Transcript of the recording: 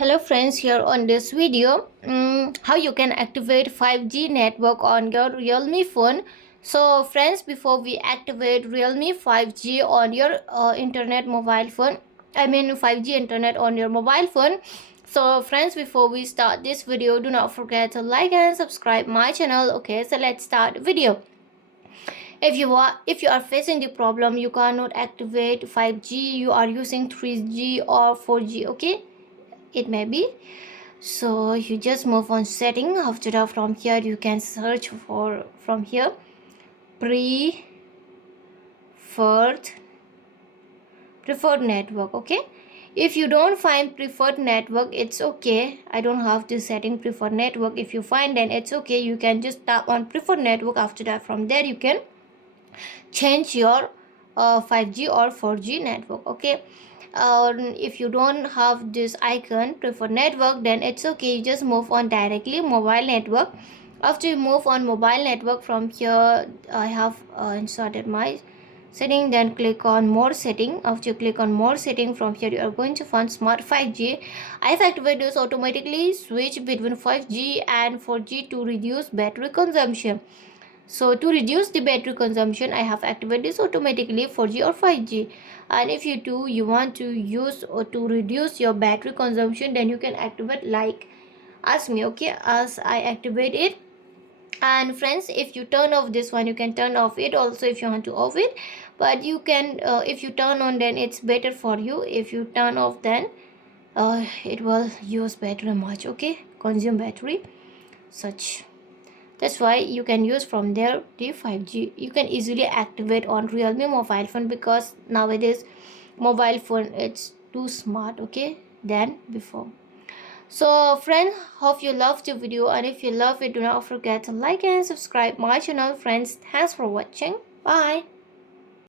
Hello friends, here on this video how you can activate 5G network on your realme phone. So friends, before we activate realme 5G on your internet mobile phone, 5G internet on your mobile phone. So friends, before we start this video, do not forget to like and subscribe my channel. Okay, so let's start the video. If you are facing the problem you cannot activate 5G, you are using 3G or 4G, okay, it may be. So you just move on setting. After that, from here you can search for from here preferred preferred network. Okay, if you don't find preferred network, it's okay. I don't have to setting preferred network. If you find, then it's okay, you can just tap on preferred network. After that, from there you can change your 5G or 4G network. Okay, if you don't have this icon preferred network, then it's okay, you just move on directly mobile network. After you move on mobile network, from here I have inserted my setting, then click on more setting. After you click on more setting, from here you are going to find smart 5G. I've activated this automatically switch between 5G and 4G to reduce battery consumption. So to reduce the battery consumption, I have activated this automatically 4G or 5G. And if you want to use or to reduce your battery consumption, then you can activate like ask me. Okay, as I activate it. And friends, if you turn off this one, you can turn off it also if you want to off it. But you can if you turn on, then it's better for you. If you turn off, then it will use battery much. Okay, consume battery such. That's why you can use from there the 5G. You can easily activate on realme mobile phone, because nowadays mobile phone it's too smart, okay, than before. So friends, hope you loved the video, and if you love it, do not forget to like and subscribe my channel. Friends, thanks for watching. Bye.